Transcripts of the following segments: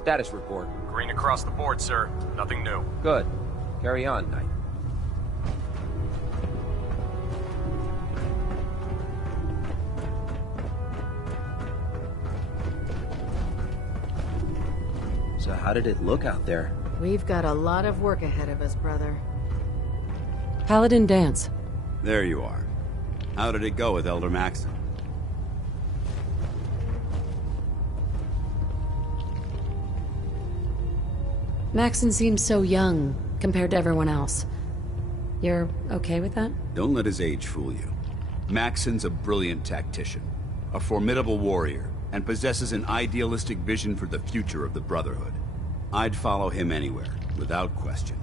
Status report. Green across the board, sir. Nothing new. Good. Carry on, Knight. So how did it look out there? We've got a lot of work ahead of us, brother. Paladin Danse. There you are. How did it go with Elder Maxson? Maxson seems so young compared to everyone else. You're okay with that? Don't let his age fool you. Maxson's a brilliant tactician, a formidable warrior, and possesses an idealistic vision for the future of the Brotherhood. I'd follow him anywhere, without question.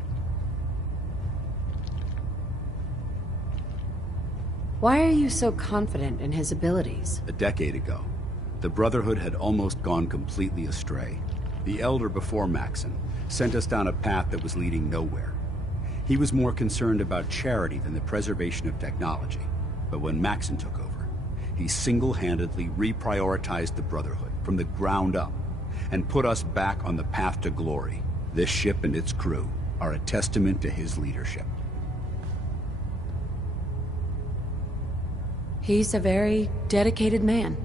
Why are you so confident in his abilities? A decade ago, the Brotherhood had almost gone completely astray. The Elder before Maxson sent us down a path that was leading nowhere. He was more concerned about charity than the preservation of technology. But when Maxson took over, he single-handedly reprioritized the Brotherhood from the ground up and put us back on the path to glory. This ship and its crew are a testament to his leadership. He's a very dedicated man.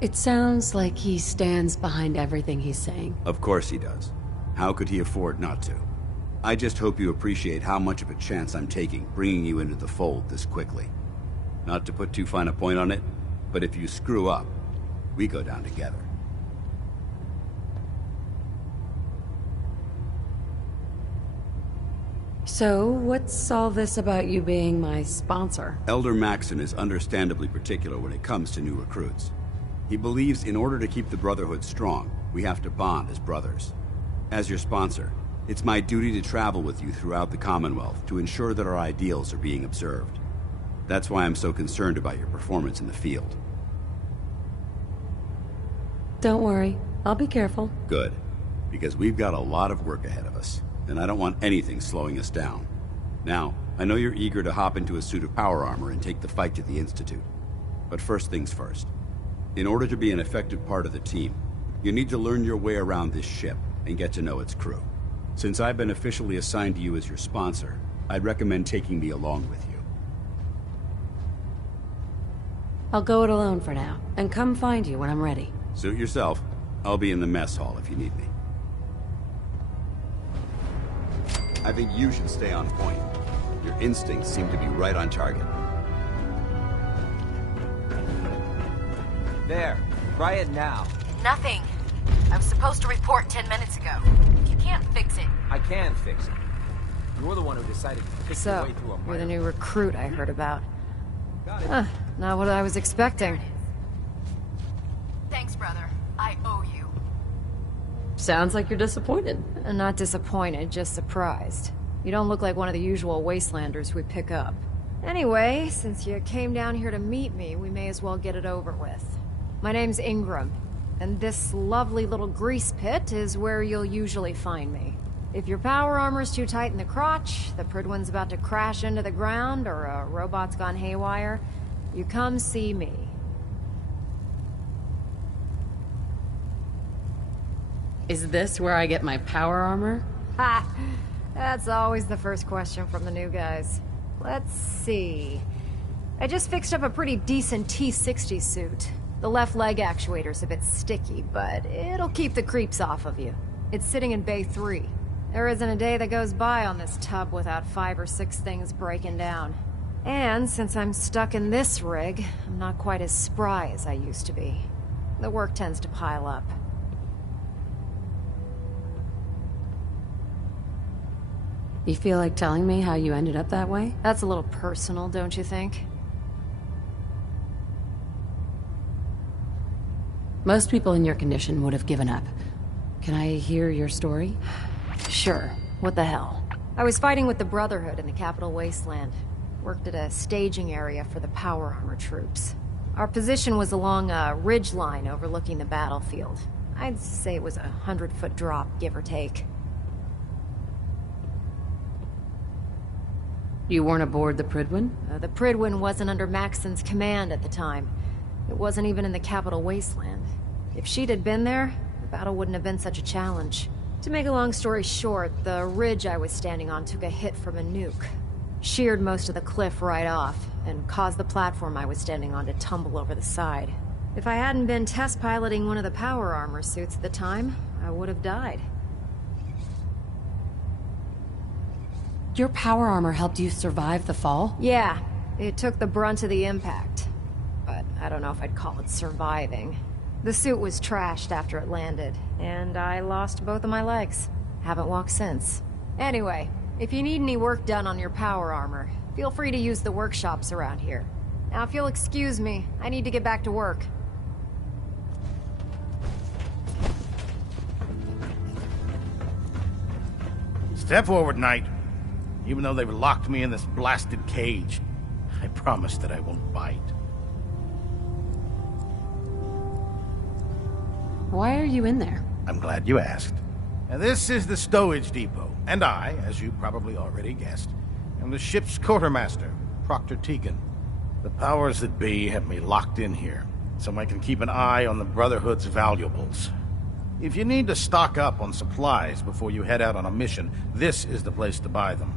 It sounds like he stands behind everything he's saying. Of course he does. How could he afford not to? I just hope you appreciate how much of a chance I'm taking bringing you into the fold this quickly. Not to put too fine a point on it, but if you screw up, we go down together. So, what's all this about you being my sponsor? Elder Maxson is understandably particular when it comes to new recruits. He believes in order to keep the Brotherhood strong, we have to bond as brothers. As your sponsor, it's my duty to travel with you throughout the Commonwealth to ensure that our ideals are being observed. That's why I'm so concerned about your performance in the field. Don't worry, I'll be careful. Good, because we've got a lot of work ahead of us, and I don't want anything slowing us down. Now, I know you're eager to hop into a suit of power armor and take the fight to the Institute. But first things first. In order to be an effective part of the team, you need to learn your way around this ship and get to know its crew. Since I've been officially assigned to you as your sponsor, I'd recommend taking me along with you. I'll go it alone for now, and come find you when I'm ready. Suit yourself. I'll be in the mess hall if you need me. I think you should stay on point. Your instincts seem to be right on target. There. Try it now. Nothing. I was supposed to report 10 minutes ago. You can't fix it. I can fix it. You're the one who decided to pick your way through a you're the minor. new recruit I heard about. Got it. Not what I was expecting. Thanks, brother. I owe you. Sounds like you're disappointed. Not disappointed, just surprised. You don't look like one of the usual wastelanders we pick up. Anyway, since you came down here to meet me, we may as well get it over with. My name's Ingram, and this lovely little grease pit is where you'll usually find me. If your power armor's too tight in the crotch, the Prydwen's about to crash into the ground, or a robot's gone haywire, you come see me. Is this where I get my power armor? Ha! That's always the first question from the new guys. Let's see. I just fixed up a pretty decent T-60 suit. The left leg actuator's a bit sticky, but it'll keep the creeps off of you. It's sitting in Bay 3. There isn't a day that goes by on this tub without 5 or 6 things breaking down. And since I'm stuck in this rig, I'm not quite as spry as I used to be. The work tends to pile up. You feel like telling me how you ended up that way? That's a little personal, don't you think? Most people in your condition would have given up. Can I hear your story? Sure. What the hell? I was fighting with the Brotherhood in the Capital Wasteland. Worked at a staging area for the power armor troops. Our position was along a ridge line overlooking the battlefield. I'd say it was a 100-foot drop, give or take. You weren't aboard the Prydwen? The Prydwen wasn't under Maxson's command at the time. It wasn't even in the Capital Wasteland. If she'd had been there, the battle wouldn't have been such a challenge. To make a long story short, the ridge I was standing on took a hit from a nuke. Sheared most of the cliff right off, and caused the platform I was standing on to tumble over the side. If I hadn't been test piloting one of the power armor suits at the time, I would have died. Your power armor helped you survive the fall? Yeah, it took the brunt of the impact. But I don't know if I'd call it surviving. The suit was trashed after it landed, and I lost both of my legs. Haven't walked since. Anyway, if you need any work done on your power armor, feel free to use the workshops around here. Now if you'll excuse me, I need to get back to work. Step forward, Knight. Even though they've locked me in this blasted cage, I promise that I won't bite. Why are you in there? I'm glad you asked. Now, this is the stowage depot, and I, as you probably already guessed, am the ship's quartermaster, Proctor Tegan. The powers that be have me locked in here, so I can keep an eye on the Brotherhood's valuables. If you need to stock up on supplies before you head out on a mission, this is the place to buy them.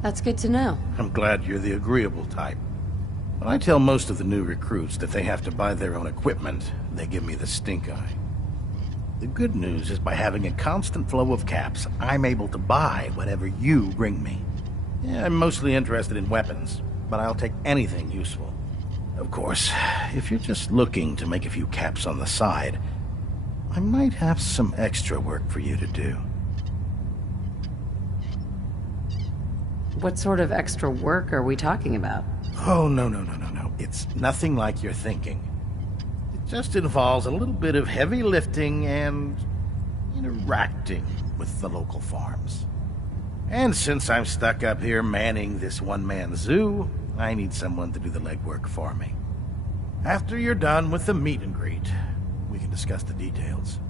That's good to know. I'm glad you're the agreeable type. When I tell most of the new recruits that they have to buy their own equipment, they give me the stink eye. The good news is by having a constant flow of caps, I'm able to buy whatever you bring me. Yeah, I'm mostly interested in weapons, but I'll take anything useful. Of course, if you're just looking to make a few caps on the side, I might have some extra work for you to do. What sort of extra work are we talking about? Oh, no. It's nothing like you're thinking. It just involves a little bit of heavy lifting and interacting with the local farms. And since I'm stuck up here manning this one-man zoo, I need someone to do the legwork for me. After you're done with the meet and greet, we can discuss the details.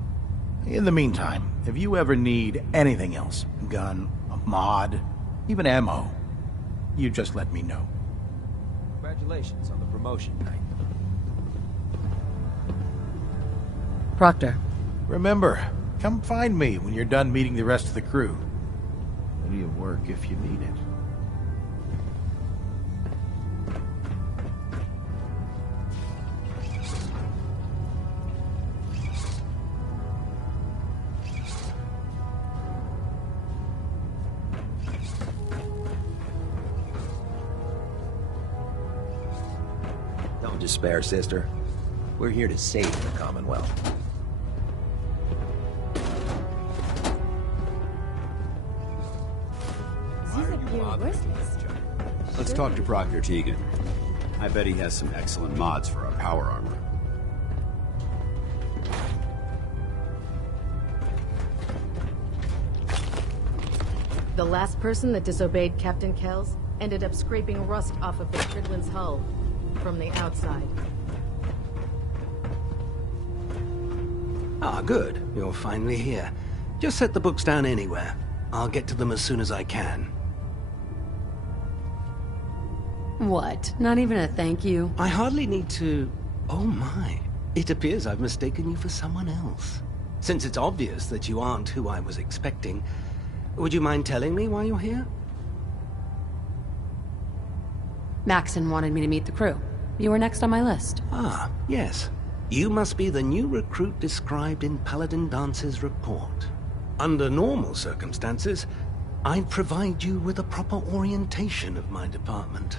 In the meantime, if you ever need anything else, a gun, a mod, even ammo, you just let me know. Congratulations on the promotion, Knight. Proctor. Remember, come find me when you're done meeting the rest of the crew. Plenty of work if you need it. Don't despair, sister. We're here to save the Commonwealth. Let's talk to Proctor Tegan. I bet he has some excellent mods for our power armor. The last person that disobeyed Captain Kells ended up scraping rust off of the Tridlin's hull from the outside. Ah, good. You're finally here. Just set the books down anywhere. I'll get to them as soon as I can. What? Not even a thank you? I hardly need to... Oh my. It appears I've mistaken you for someone else. Since it's obvious that you aren't who I was expecting, would you mind telling me why you're here? Maxon wanted me to meet the crew. You were next on my list. Ah, yes. You must be the new recruit described in Paladin Dance's report. Under normal circumstances, I'd provide you with a proper orientation of my department.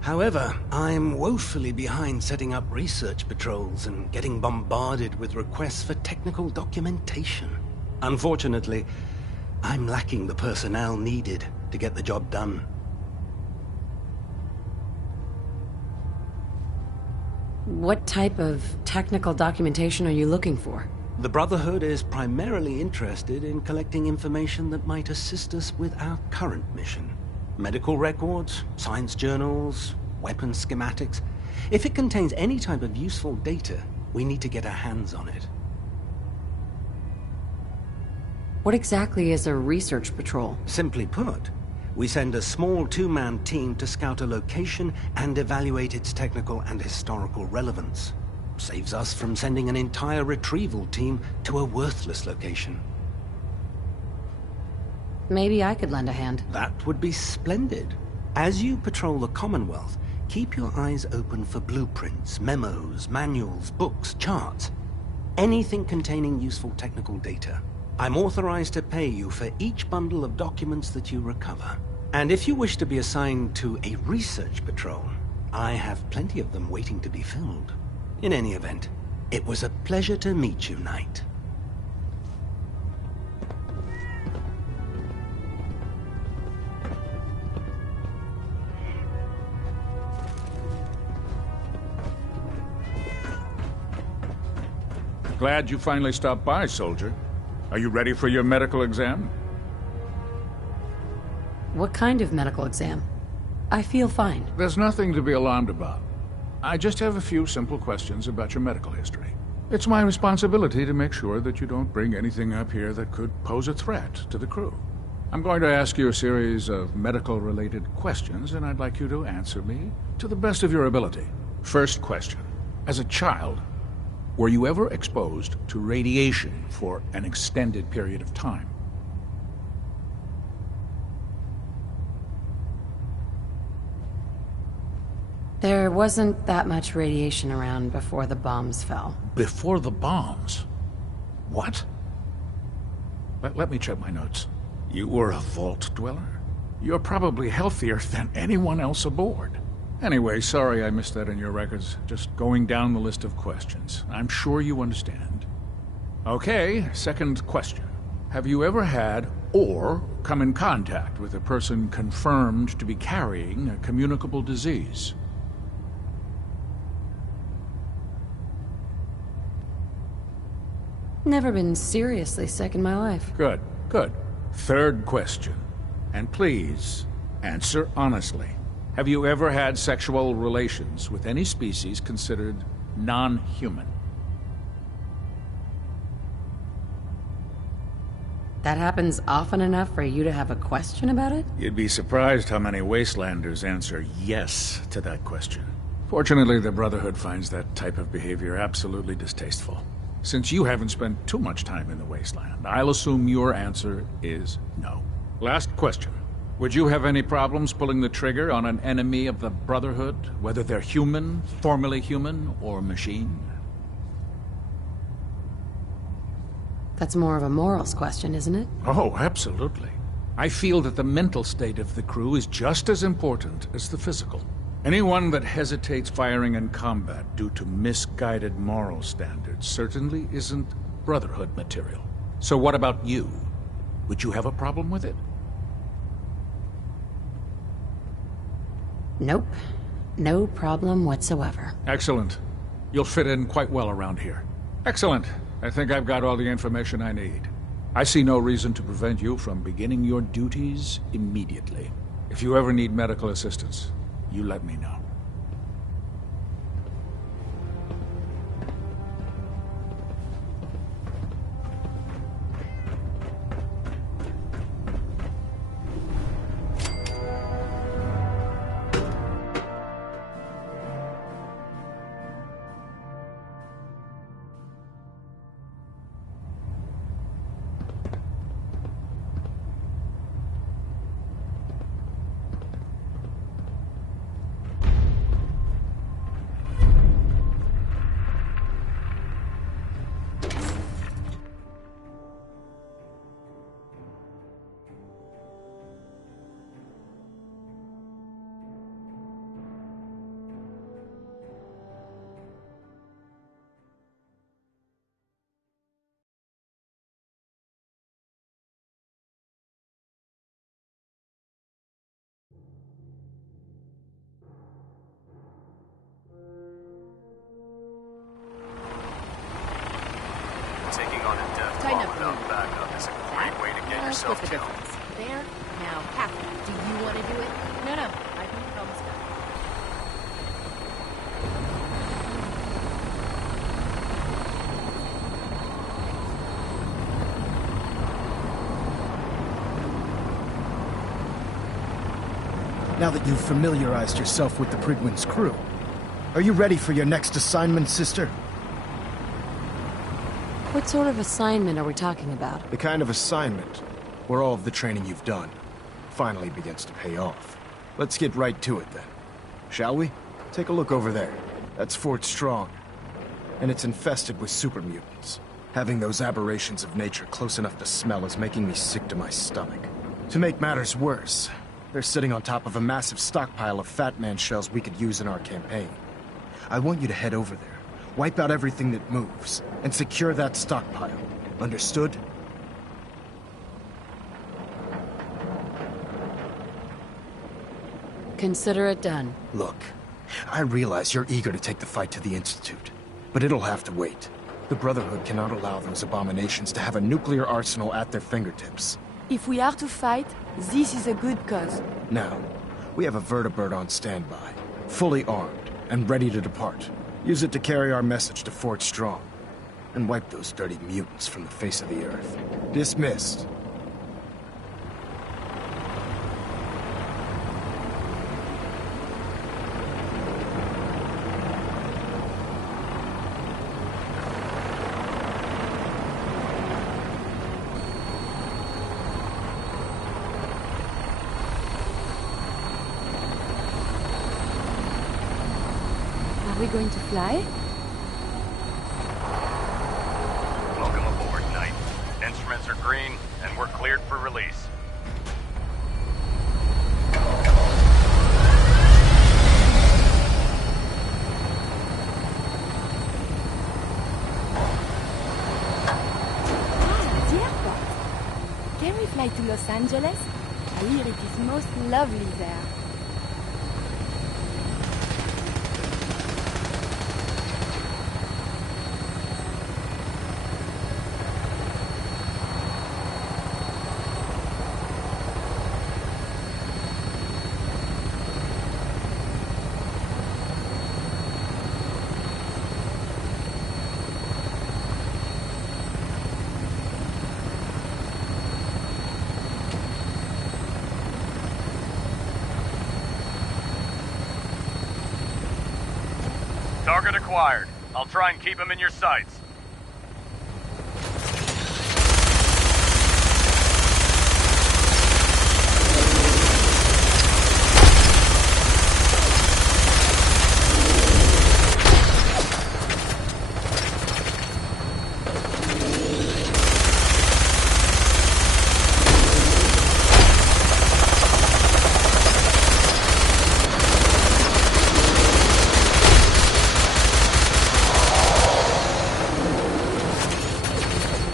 However, I'm woefully behind setting up research patrols and getting bombarded with requests for technical documentation. Unfortunately, I'm lacking the personnel needed to get the job done. What type of technical documentation are you looking for? The Brotherhood is primarily interested in collecting information that might assist us with our current mission. Medical records, science journals, weapons schematics. If it contains any type of useful data, we need to get our hands on it. What exactly is a research patrol? Simply put, We send a small two-man team to scout a location and evaluate its technical and historical relevance. Saves us from sending an entire retrieval team to a worthless location. Maybe I could lend a hand. That would be splendid. As you patrol the Commonwealth, keep your eyes open for blueprints, memos, manuals, books, charts. Anything containing useful technical data. I'm authorized to pay you for each bundle of documents that you recover. And if you wish to be assigned to a research patrol, I have plenty of them waiting to be filled. In any event, it was a pleasure to meet you, Knight. Glad you finally stopped by, soldier. Are you ready for your medical exam? What kind of medical exam? I feel fine. There's nothing to be alarmed about. I just have a few simple questions about your medical history. It's my responsibility to make sure that you don't bring anything up here that could pose a threat to the crew. I'm going to ask you a series of medical-related questions, and I'd like you to answer me to the best of your ability. First question. As a child, were you ever exposed to radiation for an extended period of time? There wasn't that much radiation around before the bombs fell. Before the bombs? What? Let me check my notes. You were a vault dweller? You're probably healthier than anyone else aboard. Anyway, sorry I missed that in your records. Just going down the list of questions. I'm sure you understand. Okay, second question. Have you ever had or come in contact with a person confirmed to be carrying a communicable disease? Never been seriously sick in my life. Good, good. Third question. And please, answer honestly. Have you ever had sexual relations with any species considered non-human? That happens often enough for you to have a question about it? You'd be surprised how many Wastelanders answer yes to that question. Fortunately, the Brotherhood finds that type of behavior absolutely distasteful. Since you haven't spent too much time in the Wasteland, I'll assume your answer is no. Last question. Would you have any problems pulling the trigger on an enemy of the Brotherhood, whether they're human, formerly human, or machine? That's more of a morals question, isn't it? Oh, absolutely. I feel that the mental state of the crew is just as important as the physical. Anyone that hesitates firing in combat due to misguided moral standards certainly isn't Brotherhood material. So what about you? Would you have a problem with it? Nope. No problem whatsoever. Excellent. You'll fit in quite well around here. Excellent. I think I've got all the information I need. I see no reason to prevent you from beginning your duties immediately. If you ever need medical assistance, you let me know. Taking on a death Tighten bomb up without the- backup is a great way to get yourself What's the killed. difference? There, now, Catherine, do you want to do it? No, no, I think it's almost done. now that you've familiarized yourself with the Prydwen's crew. Are you ready for your next assignment, sister? What sort of assignment are we talking about? The kind of assignment where all of the training you've done finally begins to pay off. Let's get right to it then. Shall we? Take a look over there. That's Fort Strong. And it's infested with super mutants. Having those aberrations of nature close enough to smell is making me sick to my stomach. To make matters worse, they're sitting on top of a massive stockpile of Fat Man shells we could use in our campaign. I want you to head over there, wipe out everything that moves, and secure that stockpile. Understood? Consider it done. Look, I realize you're eager to take the fight to the Institute, but it'll have to wait. The Brotherhood cannot allow those abominations to have a nuclear arsenal at their fingertips. If we are to fight, this is a good cause. Now, we have a vertibird on standby, fully armed, and ready to depart. Use it to carry our message to Fort Strong, and wipe those dirty mutants from the face of the earth. Dismissed. Are we going to fly? Welcome aboard, Knight. Instruments are green, and we're cleared for release. The airport. Can we fly to Los Angeles? I hear it is most lovely there. Target acquired. I'll try and keep him in your sights.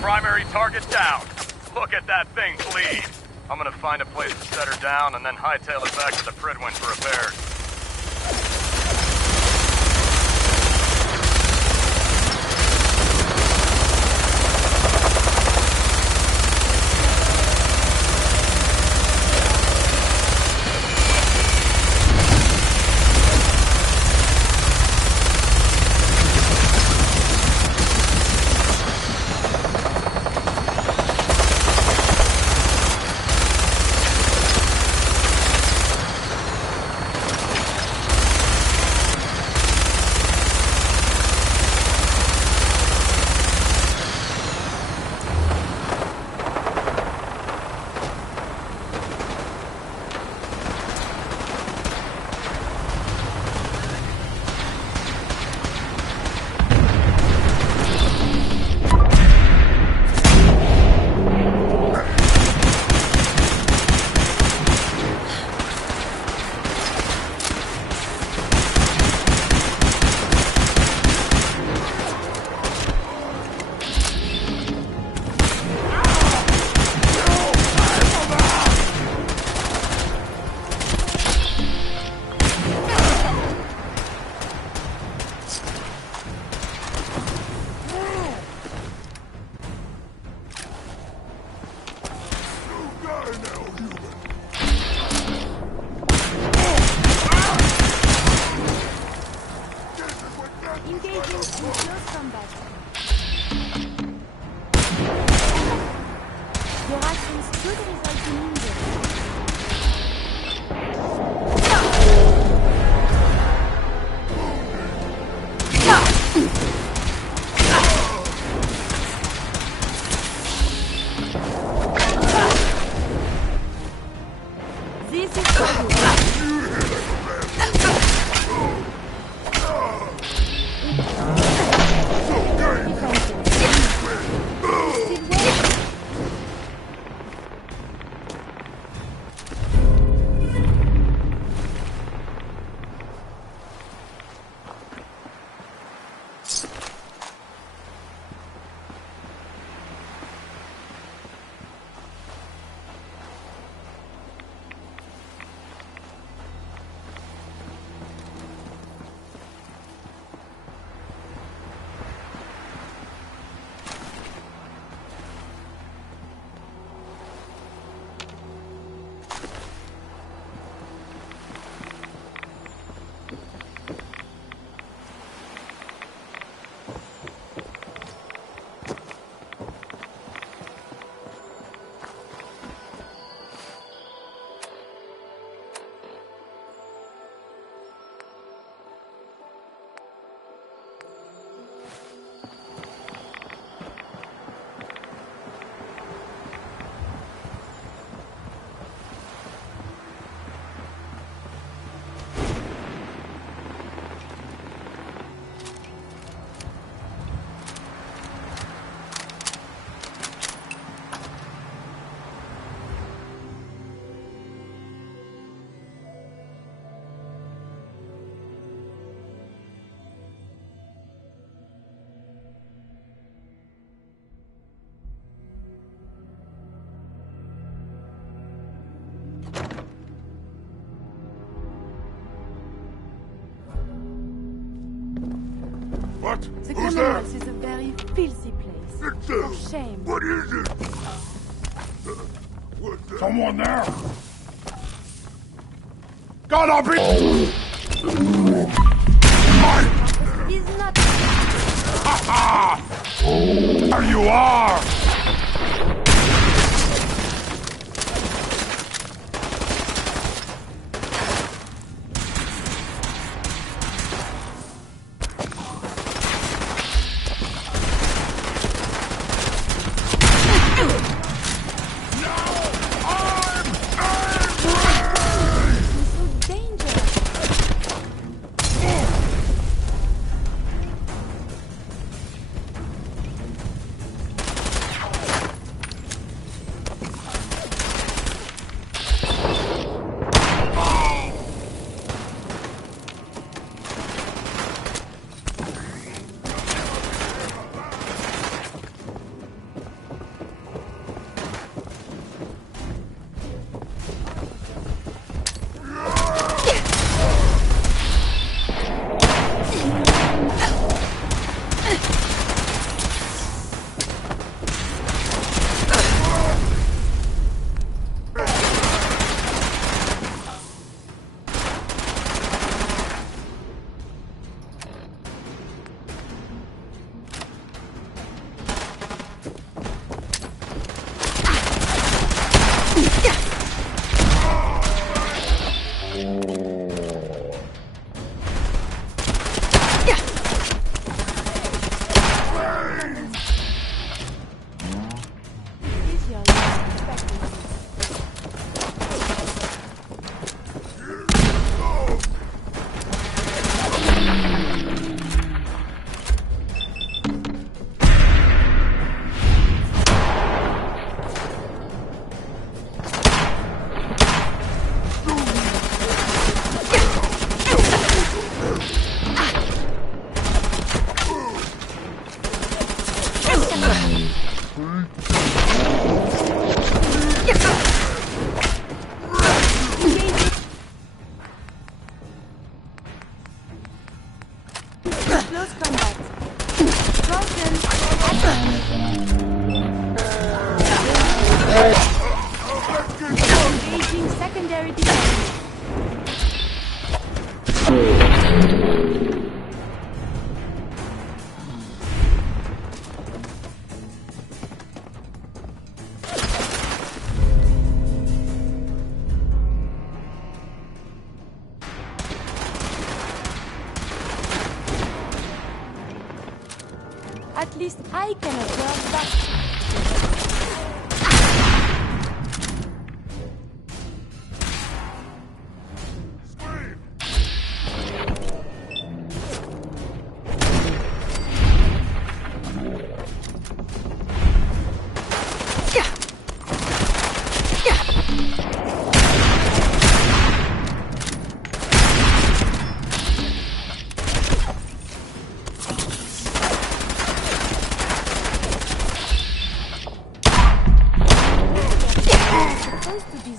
Primary target down. Look at that thing bleed. I'm gonna find a place to set her down and then hightail it back to the Prydwen for repairs. Engaging in close combat. Your actions could result in injury. This is for What? The Who's there? Commonwealth is a very filthy place. For shame. What is it? Someone there? Gotta be... He's not... Ha ha! There you are! Close combat. Broken. Engaging secondary defense. At least I can observe that.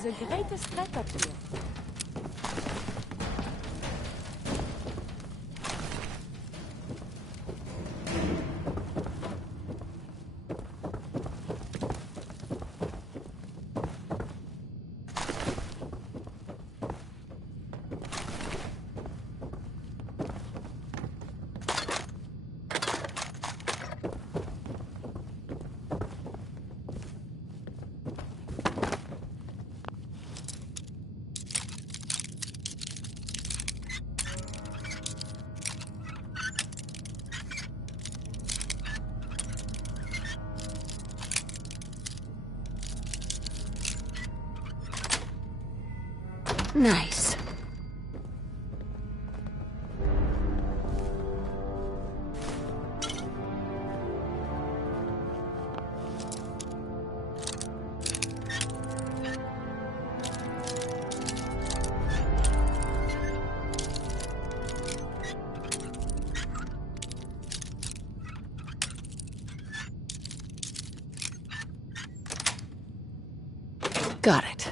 The greatest threat up here. Nice. Got it.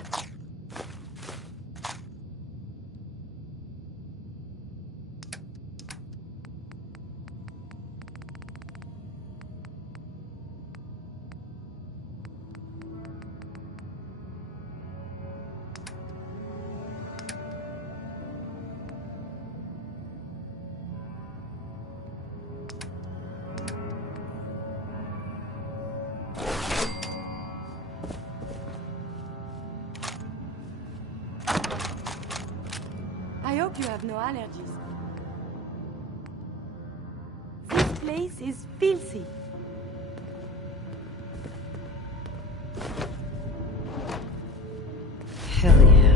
I hope you have no allergies. This place is filthy. Hell yeah.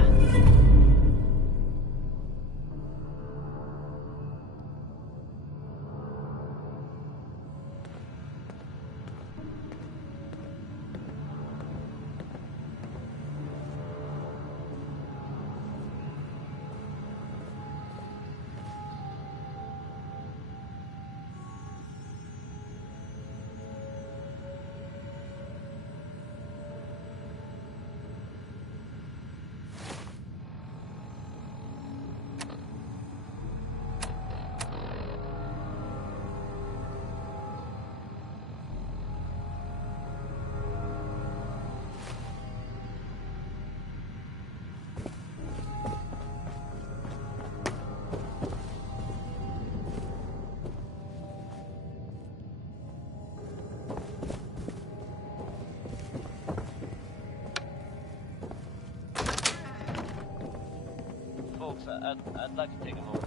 I'd like to take a moment.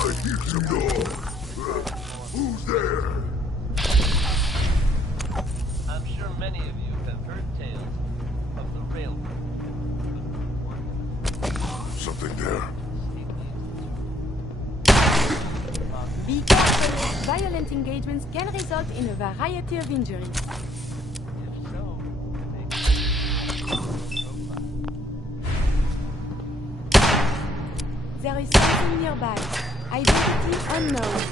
I hear some noise. Who's there? I'm sure many of you have heard tales of the railroad. Something there. Sneak Be careful. Violent engagements can result in a variety of injuries. There is something nearby. Identity unknown.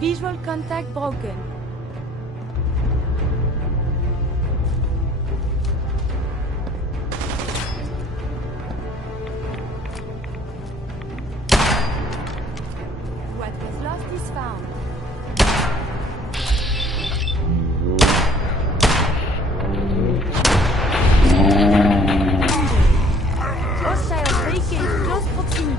Visual contact broken. What was lost is found. Hostile vacate close proximity.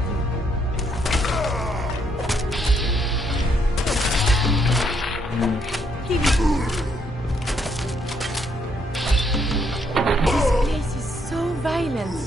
This place is so violent.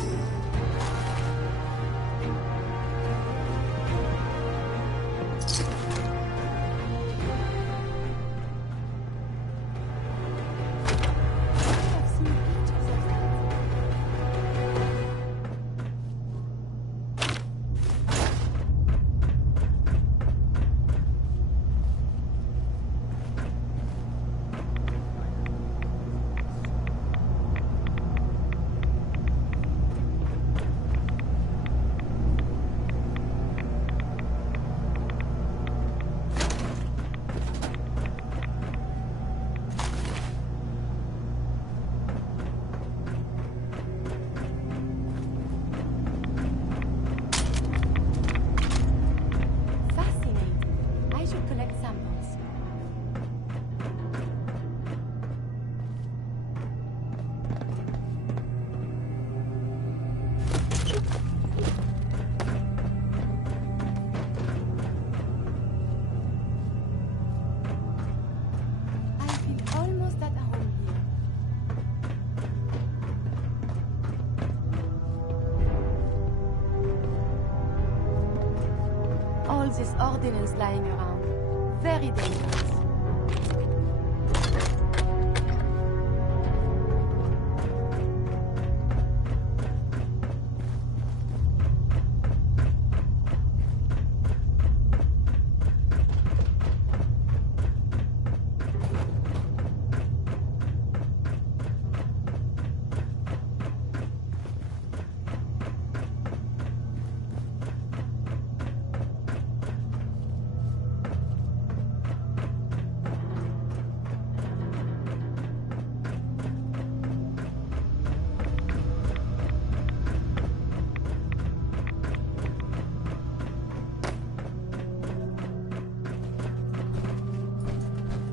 All this ordnance lying around. Very dangerous.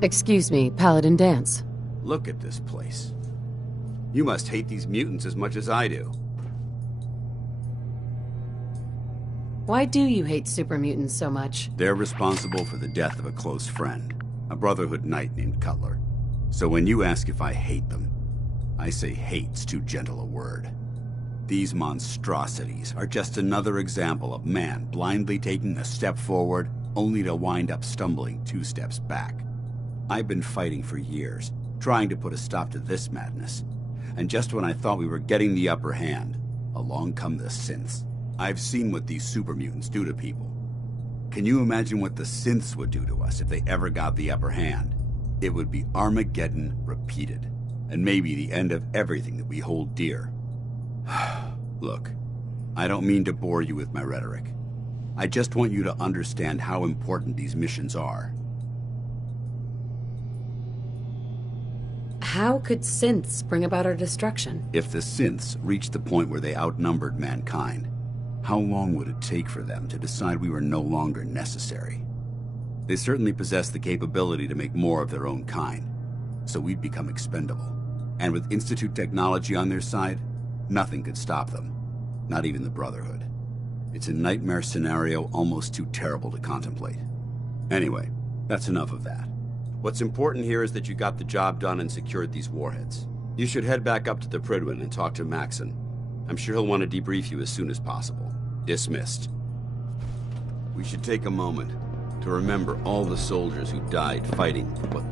Excuse me, Paladin Danse. Look at this place. You must hate these mutants as much as I do. Why do you hate super mutants so much? They're responsible for the death of a close friend, a Brotherhood knight named Cutler. So when you ask if I hate them, I say hate's too gentle a word. These monstrosities are just another example of man blindly taking a step forward, only to wind up stumbling 2 steps back. I've been fighting for years, trying to put a stop to this madness. And just when I thought we were getting the upper hand, along come the synths. I've seen what these super mutants do to people. Can you imagine what the synths would do to us if they ever got the upper hand? It would be Armageddon repeated, and maybe the end of everything that we hold dear. Look, I don't mean to bore you with my rhetoric. I just want you to understand how important these missions are. How could synths bring about our destruction? If the synths reached the point where they outnumbered mankind, how long would it take for them to decide we were no longer necessary? They certainly possess the capability to make more of their own kind, so we'd become expendable. And with Institute technology on their side, nothing could stop them. Not even the Brotherhood. It's a nightmare scenario almost too terrible to contemplate. Anyway, that's enough of that. What's important here is that you got the job done and secured these warheads. You should head back up to the Prydwen and talk to Maxson. I'm sure he'll want to debrief you as soon as possible. Dismissed. We should take a moment to remember all the soldiers who died fighting what...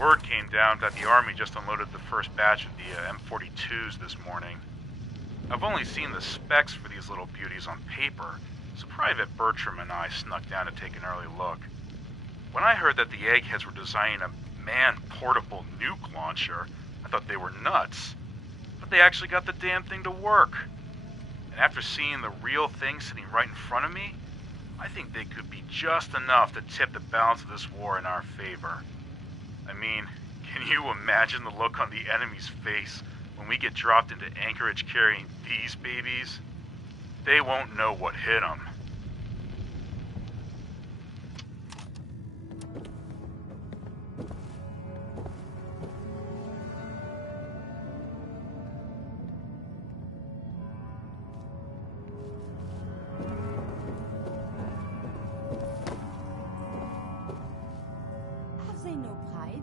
Word came down that the Army just unloaded the first batch of the M42s this morning. I've only seen the specs for these little beauties on paper, so Private Bertram and I snuck down to take an early look. When I heard that the Eggheads were designing a man-portable nuke launcher, I thought they were nuts. But they actually got the damn thing to work. And after seeing the real thing sitting right in front of me, I think they could be just enough to tip the balance of this war in our favor. I mean, can you imagine the look on the enemy's face when we get dropped into Anchorage carrying these babies? They won't know what hit them. Have they no pride?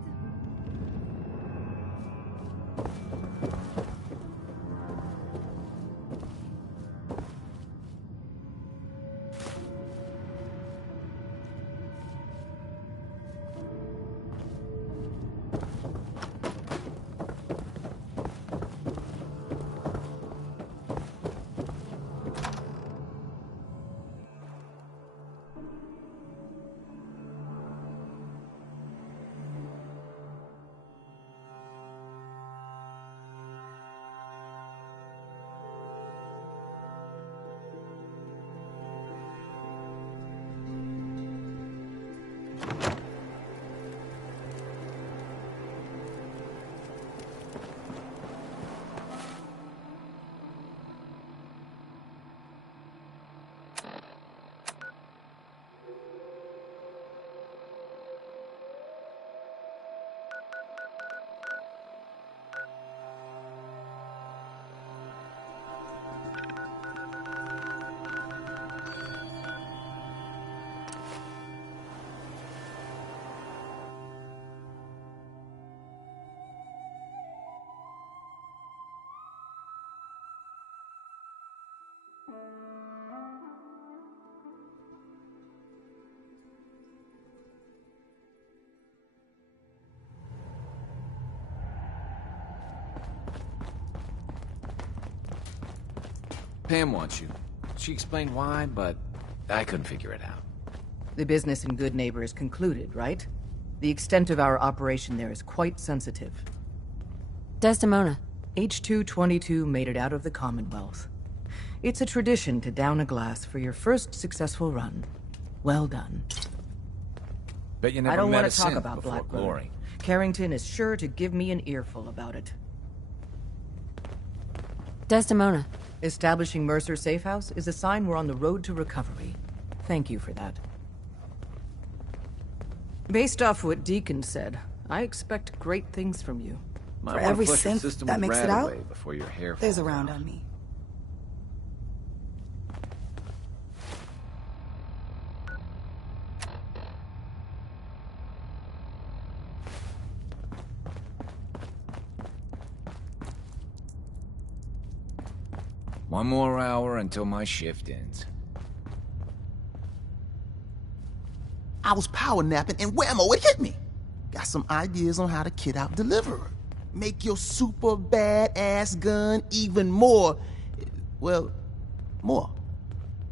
Pam wants you. She explained why, but I couldn't figure it out. The business in Good Neighbor is concluded, right? The extent of our operation there is quite sensitive. Desdemona. H222 made it out of the Commonwealth. It's a tradition to down a glass for your first successful run. Well done. Bet you never I don't met want a to talk sin about before Blackburn. Glory. Carrington is sure to give me an earful about it. Desdemona. Establishing Mercer Safe House is a sign we're on the road to recovery. Thank you for that. Based off what Deacon said, I expect great things from you. Might For wanna every flush your synth system that with makes it Radaway out, before your hair there's a falls round out. on me. One more hour until my shift ends. I was power napping and whammo, it hit me. Got some ideas on how to kit out Deliverer. Make your super badass gun even more, well, more.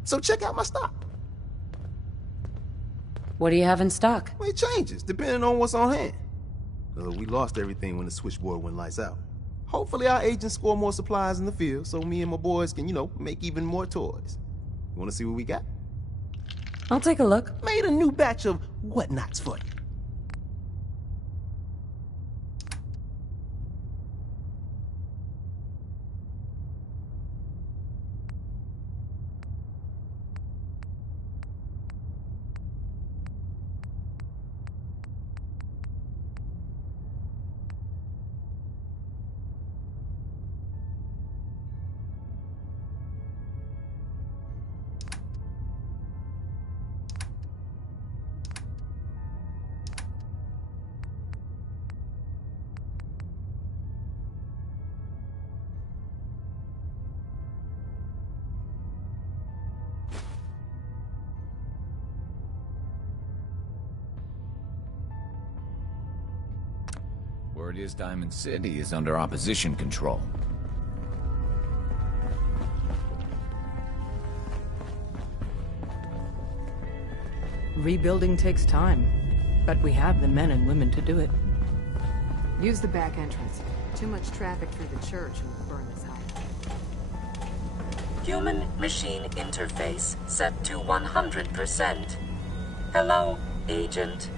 So check out my stock. What do you have in stock? Well, it changes, depending on what's on hand. We lost everything when the switchboard went lights out. Hopefully our agents score more supplies in the field so me and my boys can, make even more toys. You wanna see what we got? I'll take a look. Made a new batch of whatnots for you. Word is Diamond City is under opposition control. Rebuilding takes time, but we have the men and women to do it. Use the back entrance. Too much traffic through the church and we'll burn this out. Human-machine interface set to 100%. Hello, Agent.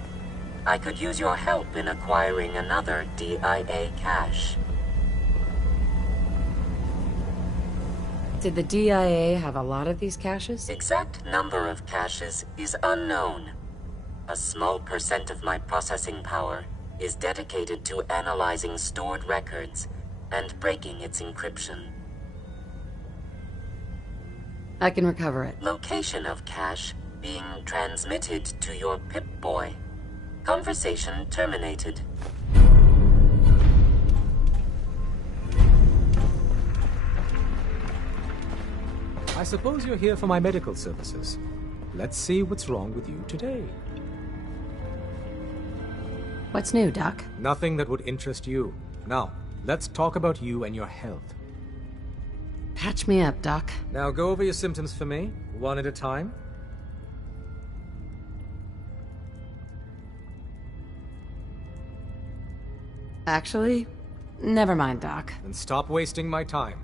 I could use your help in acquiring another DIA cache. Did the DIA have a lot of these caches? Exact number of caches is unknown. A small percent of my processing power is dedicated to analyzing stored records and breaking its encryption. I can recover it. Location of cache being transmitted to your Pip-Boy. Conversation terminated. I suppose you're here for my medical services. Let's see what's wrong with you today. What's new, Doc? Nothing that would interest you. Now, let's talk about you and your health. Patch me up, Doc. Now go over your symptoms for me, one at a time. Actually, never mind, Doc. And stop wasting my time.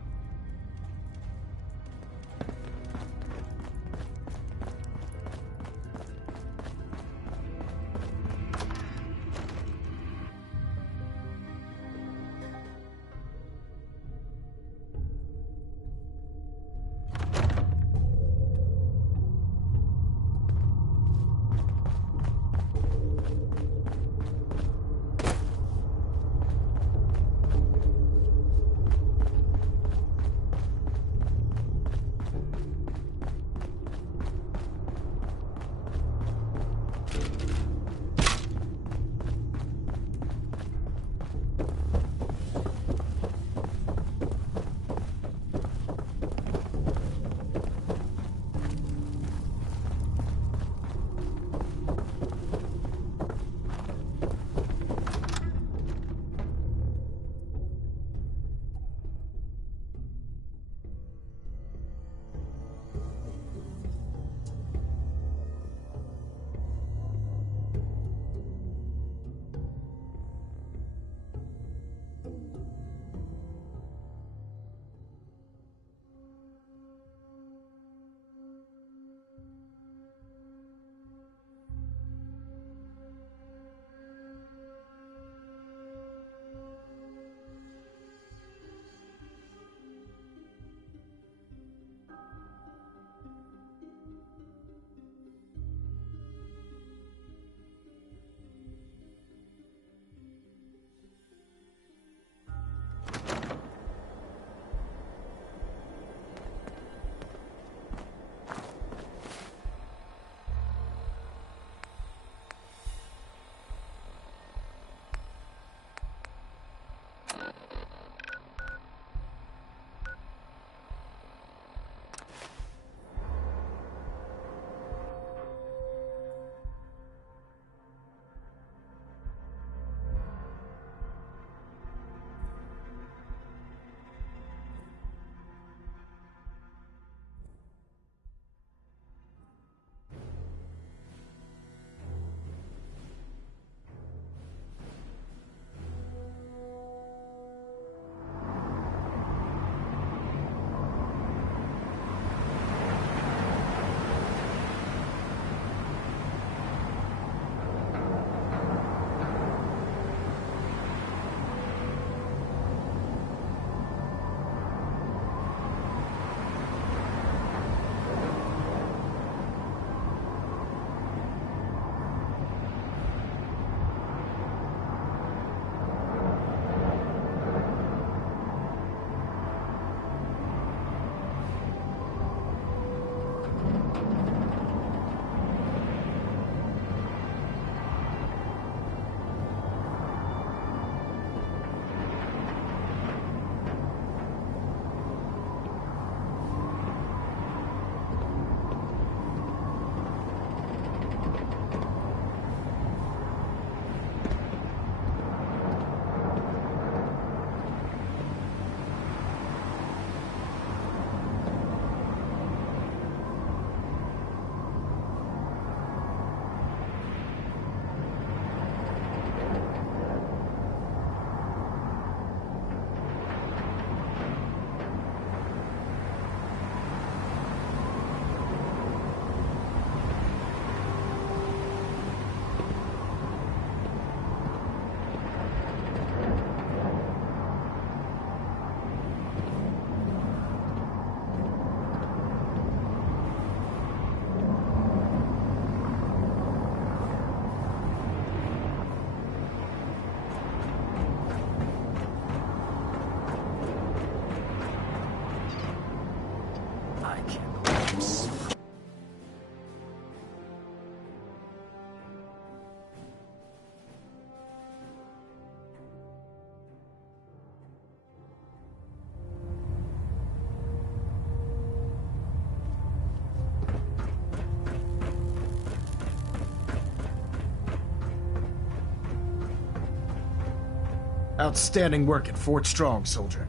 Outstanding work at Fort Strong, soldier.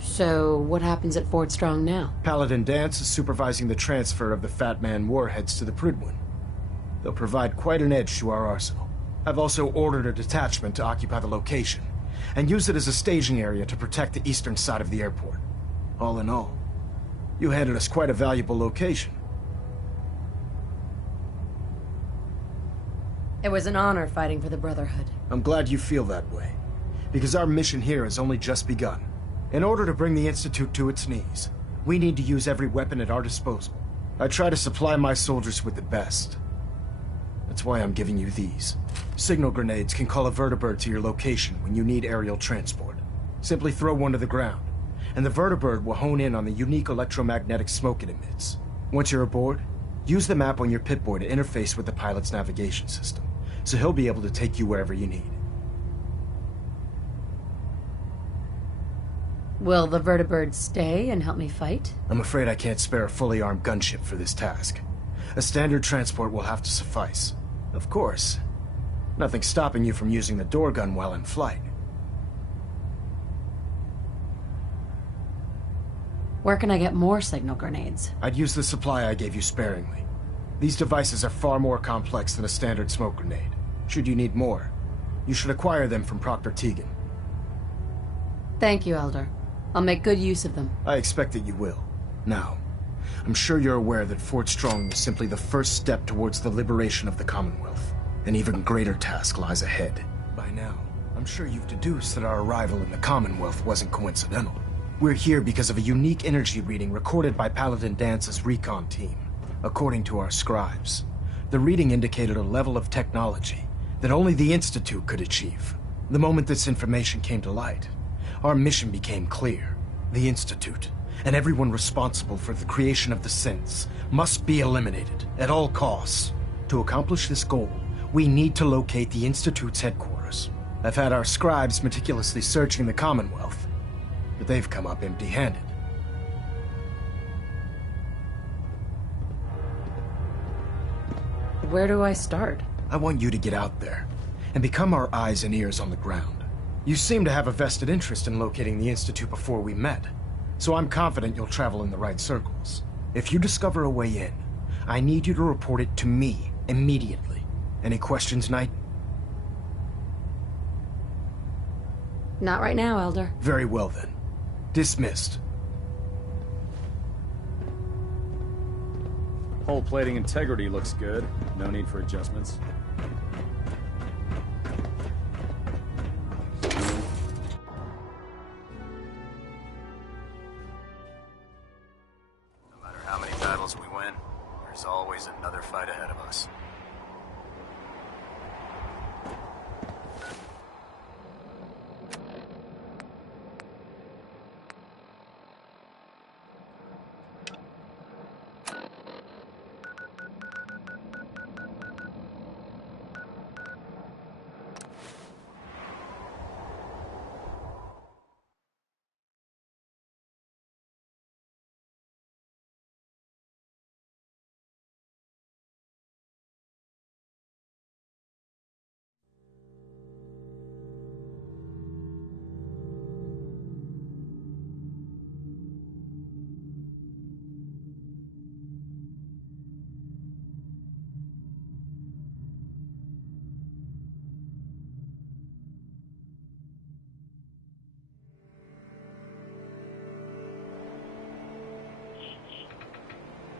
So, what happens at Fort Strong now? Paladin Danse is supervising the transfer of the Fat Man warheads to the Prydwen. They'll provide quite an edge to our arsenal. I've also ordered a detachment to occupy the location, and use it as a staging area to protect the eastern side of the airport. All in all, you handed us quite a valuable location. It was an honor fighting for the Brotherhood. I'm glad you feel that way, because our mission here has only just begun. In order to bring the Institute to its knees, we need to use every weapon at our disposal. I try to supply my soldiers with the best. That's why I'm giving you these. Signal grenades can call a vertibird to your location when you need aerial transport. Simply throw one to the ground, and the vertibird will hone in on the unique electromagnetic smoke it emits. Once you're aboard, use the map on your Pip-Boy to interface with the pilot's navigation system, so he'll be able to take you wherever you need. Will the vertibird stay and help me fight? I'm afraid I can't spare a fully armed gunship for this task. A standard transport will have to suffice. Of course, nothing stopping you from using the door gun while in flight. Where can I get more signal grenades? I'd use the supply I gave you sparingly. These devices are far more complex than a standard smoke grenade. Should you need more, you should acquire them from Proctor Tegan. Thank you, Elder. I'll make good use of them. I expect that you will. Now, I'm sure you're aware that Fort Strong was simply the first step towards the liberation of the Commonwealth. An even greater task lies ahead. By now, I'm sure you've deduced that our arrival in the Commonwealth wasn't coincidental. We're here because of a unique energy reading recorded by Paladin Dance's recon team. According to our scribes, the reading indicated a level of technology that only the Institute could achieve. The moment this information came to light, our mission became clear. The Institute, and everyone responsible for the creation of the synths, must be eliminated at all costs. To accomplish this goal, we need to locate the Institute's headquarters. I've had our scribes meticulously searching the Commonwealth, but they've come up empty-handed. Where do I start? I want you to get out there and become our eyes and ears on the ground. You seem to have a vested interest in locating the Institute before we met, so I'm confident you'll travel in the right circles. If you discover a way in, I need you to report it to me immediately. Any questions, Knight? Not right now, Elder. Very well then. Dismissed. Hull plating integrity looks good. No need for adjustments. No matter how many battles we win, there's always another fight ahead of us.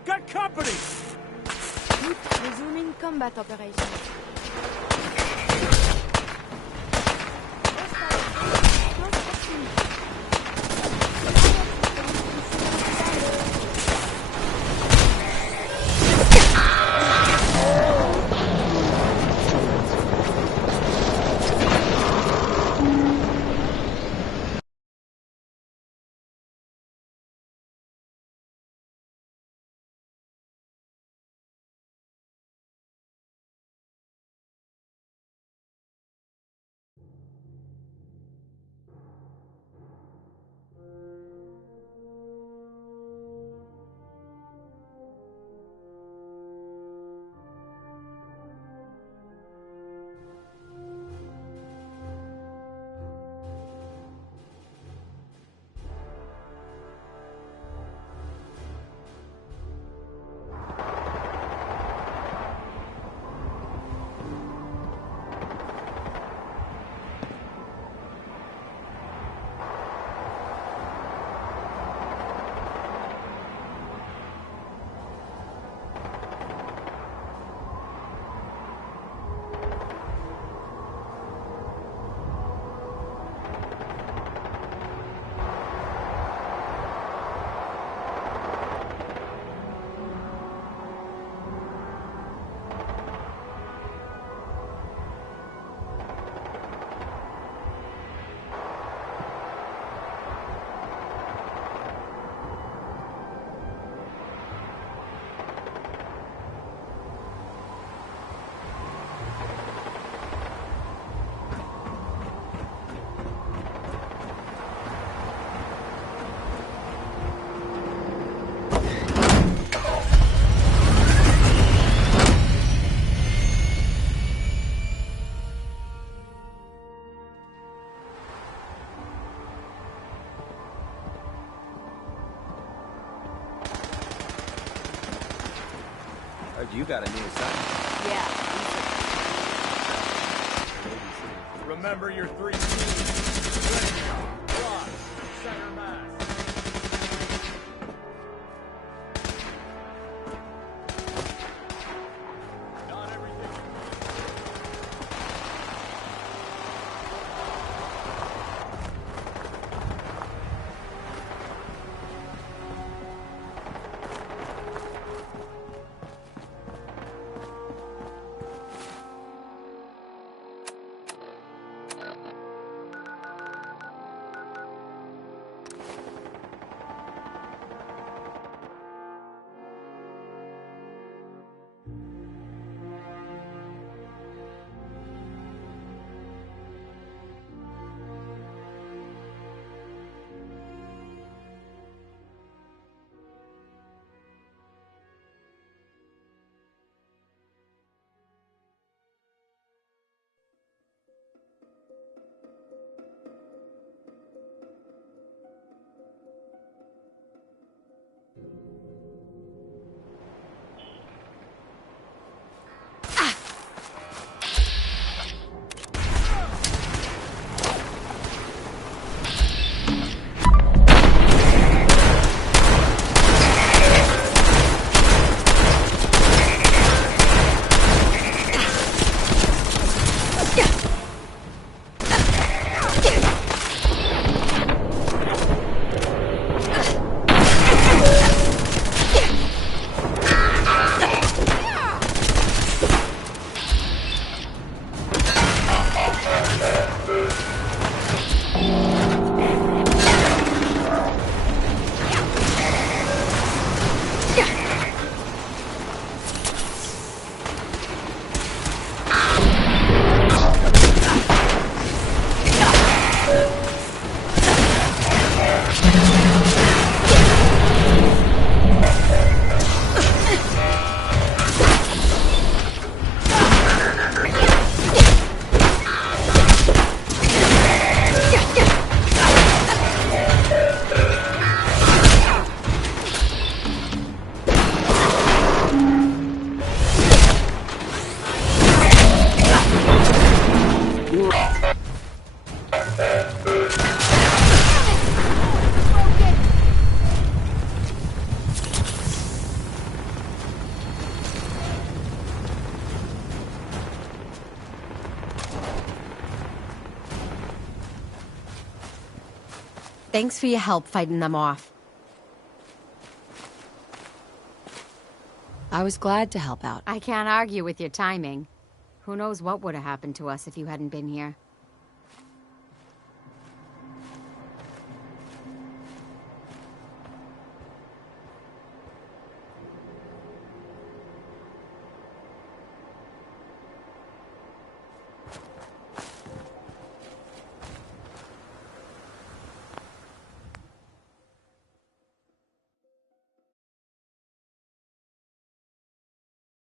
Got company! Resuming combat operations. you got a new assignment. Yeah. Remember your 3 C's. Ready, lock, center mass. Thanks for your help fighting them off. I was glad to help out. I can't argue with your timing. Who knows what would have happened to us if you hadn't been here.